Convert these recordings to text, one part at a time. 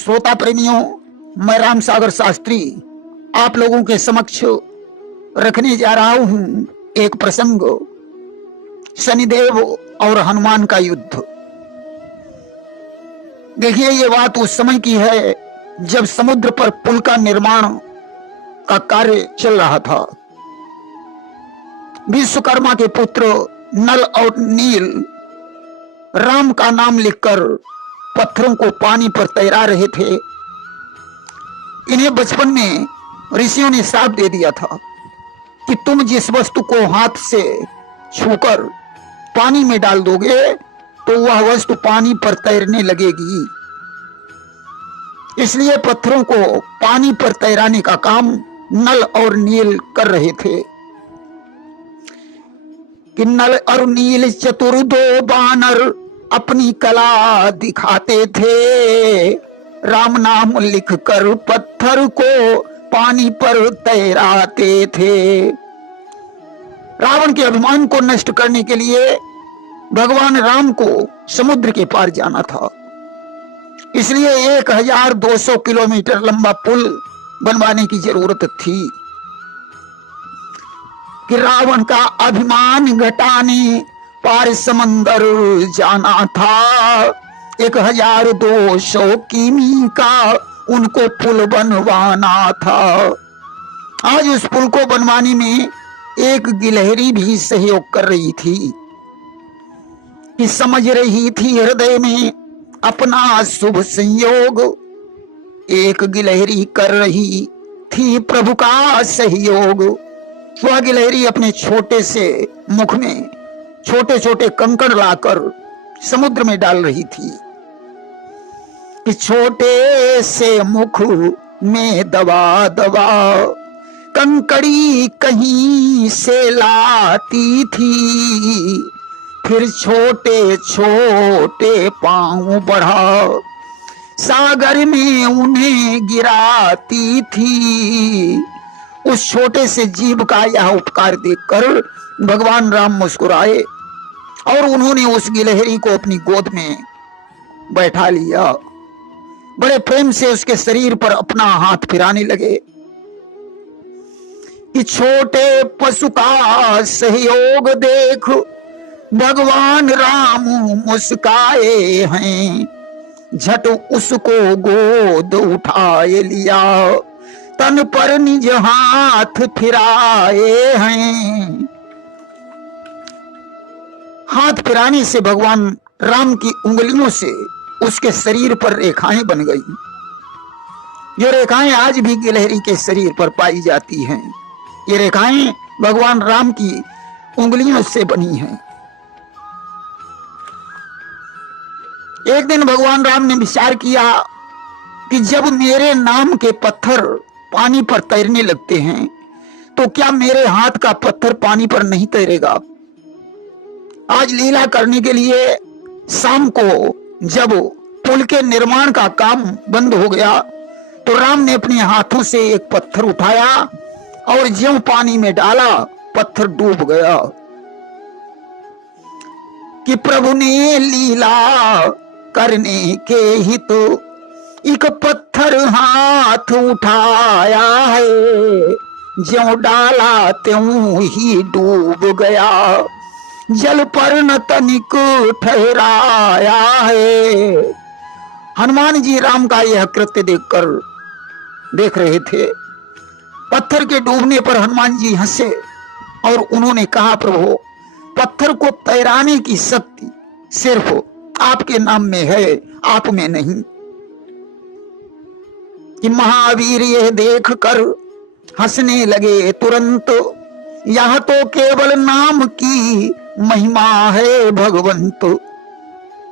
श्रोता प्रेमियों, मैं राम सागर शास्त्री आप लोगों के समक्ष रखने जा रहा हूं एक प्रसंग, शनिदेव और हनुमान का युद्ध। देखिए, ये बात उस समय की है जब समुद्र पर पुल का निर्माण का कार्य चल रहा था। विश्वकर्मा के पुत्र नल और नील राम का नाम लिखकर पत्थरों को पानी पर तैरा रहे थे। इन्हें बचपन में ऋषियों ने श्राप दे दिया था कि तुम जिस वस्तु को हाथ से छूकर पानी में डाल दोगे तो वह वस्तु पानी पर तैरने लगेगी। इसलिए पत्थरों को पानी पर तैराने का काम नल और नील कर रहे थे कि नल और नील चतुर दो बानर अपनी कला दिखाते थे। राम नाम लिखकर पत्थर को पानी पर तैराते थे। रावण के अभिमान को नष्ट करने के लिए भगवान राम को समुद्र के पार जाना था। इसलिए 1200 किलोमीटर लंबा पुल बनवाने की जरूरत थी कि रावण का अभिमान घटाने पार समंदर जाना था। 1200 किमी का उनको पुल बनवाना था। आज उस पुल को बनवाने में एक गिलहरी भी सहयोग कर रही थी कि समझ रही थी हृदय में अपना शुभ संयोग। एक गिलहरी कर रही थी प्रभु का सहयोग। वह गिलहरी अपने छोटे से मुख में छोटे छोटे कंकड़ लाकर समुद्र में डाल रही थी कि छोटे से मुख में दबा दबा कंकड़ी कहीं से लाती थी। फिर छोटे छोटे पांव बढ़ा सागर में उन्हें गिराती थी। उस छोटे से जीव का यह उपकार देखकर भगवान राम मुस्कुराए और उन्होंने उस गिलहरी को अपनी गोद में बैठा लिया। बड़े प्रेम से उसके शरीर पर अपना हाथ फिराने लगे कि छोटे पशु का सहयोग देख भगवान राम मुस्काए हैं। झट उसको गोद उठाए लिया, तन पर निज हाथ फिराए हैं। हाथ फिराने से भगवान राम की उंगलियों से उसके शरीर पर रेखाएं बन गई। ये रेखाएं आज भी गिलहरी के शरीर पर पाई जाती हैं। ये रेखाएं भगवान राम की उंगलियों से बनी हैं। एक दिन भगवान राम ने विचार किया कि जब मेरे नाम के पत्थर पानी पर तैरने लगते हैं तो क्या मेरे हाथ का पत्थर पानी पर नहीं तैरेगा। आज लीला करने के लिए शाम को जब पुल के निर्माण का काम बंद हो गया तो राम ने अपने हाथों से एक पत्थर उठाया और ज्यों पानी में डाला, पत्थर डूब गया। कि प्रभु ने लीला करने के ही तो एक पत्थर हाथ उठाया है। ज्यों डाला त्यों ही डूब गया, जल पर न तनिक ठहराया है। हनुमान जी राम का यह कृत्य देख रहे थे। पत्थर के डूबने पर हनुमान जी हंसे और उन्होंने कहा, प्रभु, पत्थर को तैराने की शक्ति सिर्फ आपके नाम में है, आप में नहीं। कि महावीर यह देख कर हंसने लगे तुरंत। यह तो केवल नाम की महिमा है भगवंत।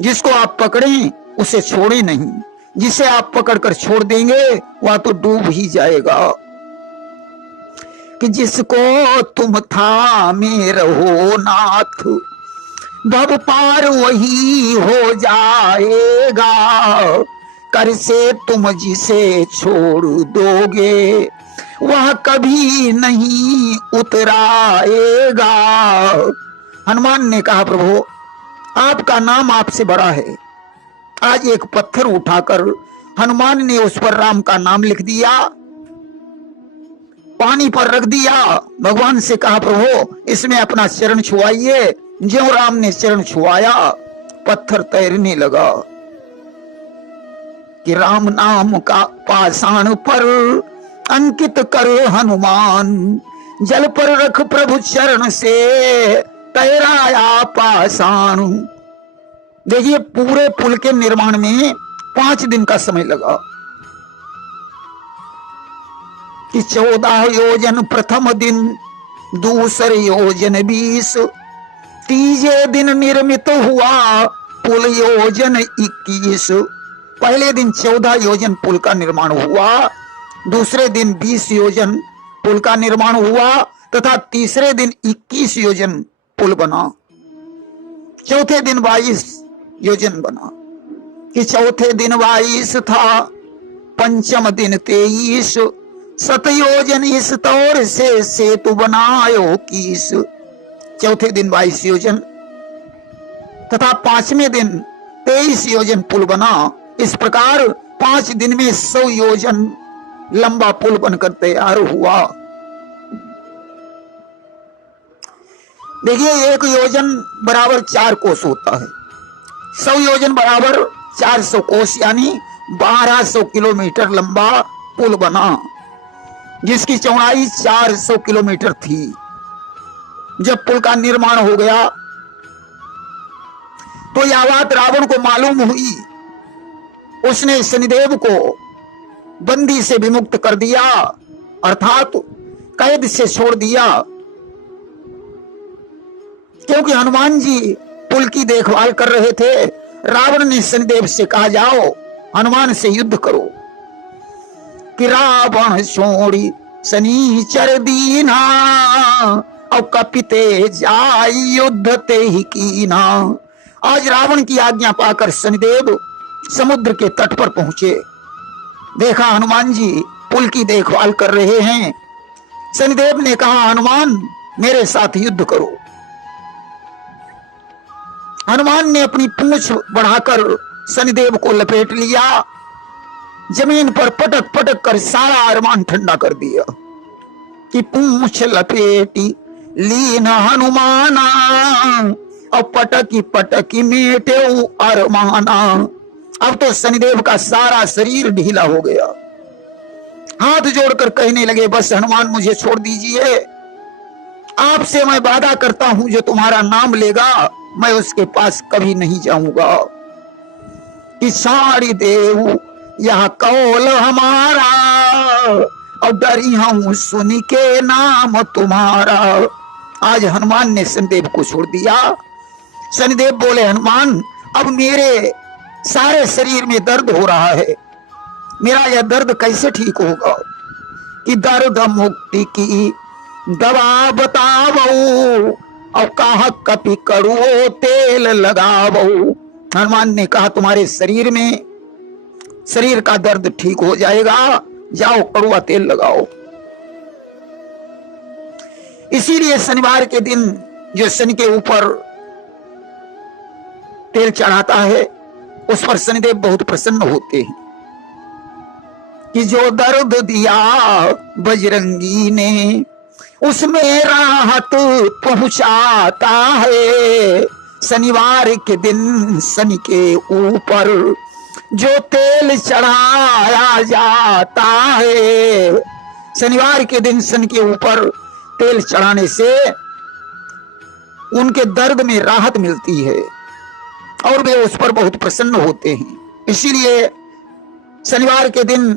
जिसको आप पकड़ें उसे छोड़े नहीं, जिसे आप पकड़कर छोड़ देंगे वह तो डूब ही जाएगा। कि जिसको तुम थामे रहो नाथ, भव पार वही हो जाएगा। कर से तुम जिसे छोड़ दोगे वह कभी नहीं उतराएगा। हनुमान ने कहा, प्रभु, आपका नाम आपसे बड़ा है। आज एक पत्थर उठाकर हनुमान ने उस पर राम का नाम लिख दिया, पानी पर रख दिया। भगवान से कहा प्रभु इसमें अपना चरण छुआइए। ज्यों राम ने चरण छुआया पत्थर तैरने लगा कि राम नाम का पाषाण पर अंकित कर हनुमान, जल पर रख प्रभु चरण से तैराया पाषाण। देखिए पूरे पुल के निर्माण में 5 दिन का समय लगा कि 14 योजन प्रथम दिन, दूसरे योजन 20, तीजे दिन निर्मित हुआ पुल योजन 21। पहले दिन 14 योजन पुल का निर्माण हुआ, दूसरे दिन 20 योजन पुल का निर्माण हुआ तथा तीसरे दिन 21 योजन पुल बना। चौथे दिन 22 योजन बना कि चौथे दिन 22 था, पंचम दिन 23, 7 योजन इस तौर से सेतु बनायो कीस। चौथे दिन 22 योजन तथा 5वें दिन 23 योजन पुल बना। इस प्रकार 5 दिन में 100 योजन लंबा पुल बनकर तैयार हुआ। देखिए 1 योजन बराबर 4 कोस होता है, 100 योजन बराबर 400 कोस यानी 1200 किलोमीटर लंबा पुल बना, जिसकी चौड़ाई 400 किलोमीटर थी। जब पुल का निर्माण हो गया तो यह बात रावण को मालूम हुई। उसने शनिदेव को बंदी से विमुक्त कर दिया, अर्थात कैद से छोड़ दिया, क्योंकि हनुमान जी पुल की देखभाल कर रहे थे। रावण ने शनिदेव से कहा जाओ हनुमान से युद्ध करो कि रावण छोड़ी शनिचर दीना, और कपिते जाय युद्ध ते ही कीना। आज रावण की आज्ञा पाकर शनिदेव समुद्र के तट पर पहुंचे। देखा हनुमान जी पुल की देखभाल कर रहे हैं। शनिदेव ने कहा हनुमान मेरे साथ युद्ध करो। हनुमान ने अपनी पूंछ बढ़ाकर शनिदेव को लपेट लिया, जमीन पर पटक पटक कर सारा अरमान ठंडा कर दिया कि पूंछ लपेटी लीन हनुमाना, और पटकी पटकी मेटे अरमाना। अब तो शनिदेव का सारा शरीर ढीला हो गया। हाथ जोड़कर कहने लगे बस हनुमान मुझे छोड़ दीजिए, आपसे मैं वादा करता हूं जो तुम्हारा नाम लेगा मैं उसके पास कभी नहीं जाऊंगा। कि साड़ी देव यह कौल हमारा, और डरी हूं सुन के नाम तुम्हारा। आज हनुमान ने शनिदेव को छोड़ दिया। शनिदेव बोले हनुमान अब मेरे सारे शरीर में दर्द हो रहा है, मेरा यह दर्द कैसे ठीक होगा? कि दर्द मुक्ति की दवा बताओ, और कहा कपि कड़ुओ तेल लगाओ। हनुमान ने कहा तुम्हारे शरीर में शरीर का दर्द ठीक हो जाएगा, जाओ कड़ुआ तेल लगाओ। इसीलिए शनिवार के दिन जो शनि के ऊपर तेल चढ़ाता है उस पर शनिदेव बहुत प्रसन्न होते हैं। कि जो दर्द दिया बजरंगी ने उसमें राहत पहुंचाता है। शनिवार के दिन शनि के ऊपर जो तेल चढ़ाया जाता है, शनिवार के दिन शनि के ऊपर तेल चढ़ाने से उनके दर्द में राहत मिलती है और वे उस पर बहुत प्रसन्न होते हैं। इसीलिए शनिवार के दिन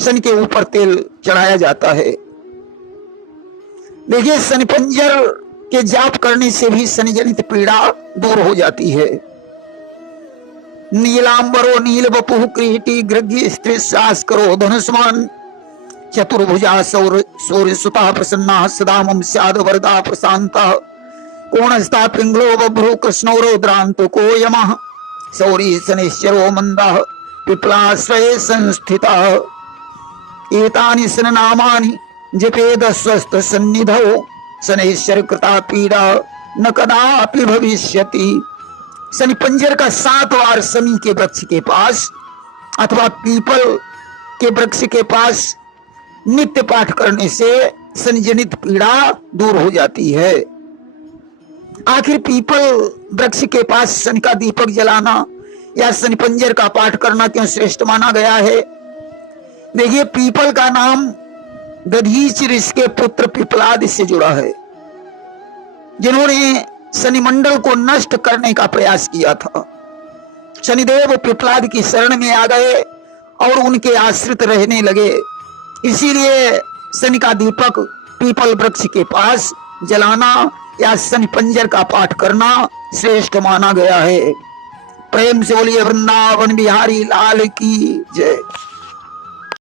शनि के ऊपर तेल चढ़ाया जाता है। देखिए शनि पंजर के जाप करने से भी शनि जनित पीड़ा दूर हो जाती है। नीलांबरो नील बपुः क्रीटी गृग्य स्त्री सास करो धनुष्मान, चतुर्भुजा सौर्य सुता प्रसन्ना सदा मम स्याद वरदा प्रशांता। कोणस्था पिंगलो बभ्रु कृष्णो रौद्रांतो को यमः, सौरी शनिश्चरो मंदः पिप्लाश्रये संस्थितः। एतानि शननामानि जपेद स्वस्थ सन्निधौ, शनैश्चर कृता पीड़ा न कदापि भविष्यति। शनि पंजर का 7 बार शनि के वृक्ष के पास अथवा पीपल के वृक्ष के पास नित्य पाठ करने से शनि जनित पीड़ा दूर हो जाती है। आखिर पीपल वृक्ष के पास शनि का दीपक जलाना या शनि पंजर का पाठ करना क्यों श्रेष्ठ माना गया है? देखिए, पीपल का नाम दधीच ऋषि के पुत्र पिपलाद से जुड़ा है, जिन्होंने शनि मंडल को नष्ट करने का प्रयास किया था। शनिदेव पिपलाद की शरण में आ गए और उनके आश्रित रहने लगे। इसीलिए शनि का दीपक पीपल वृक्ष के पास जलाना या शनि पंजर का पाठ करना श्रेष्ठ माना गया है। प्रेम से बोलिए वृंदावन बिहारी लाल की जय।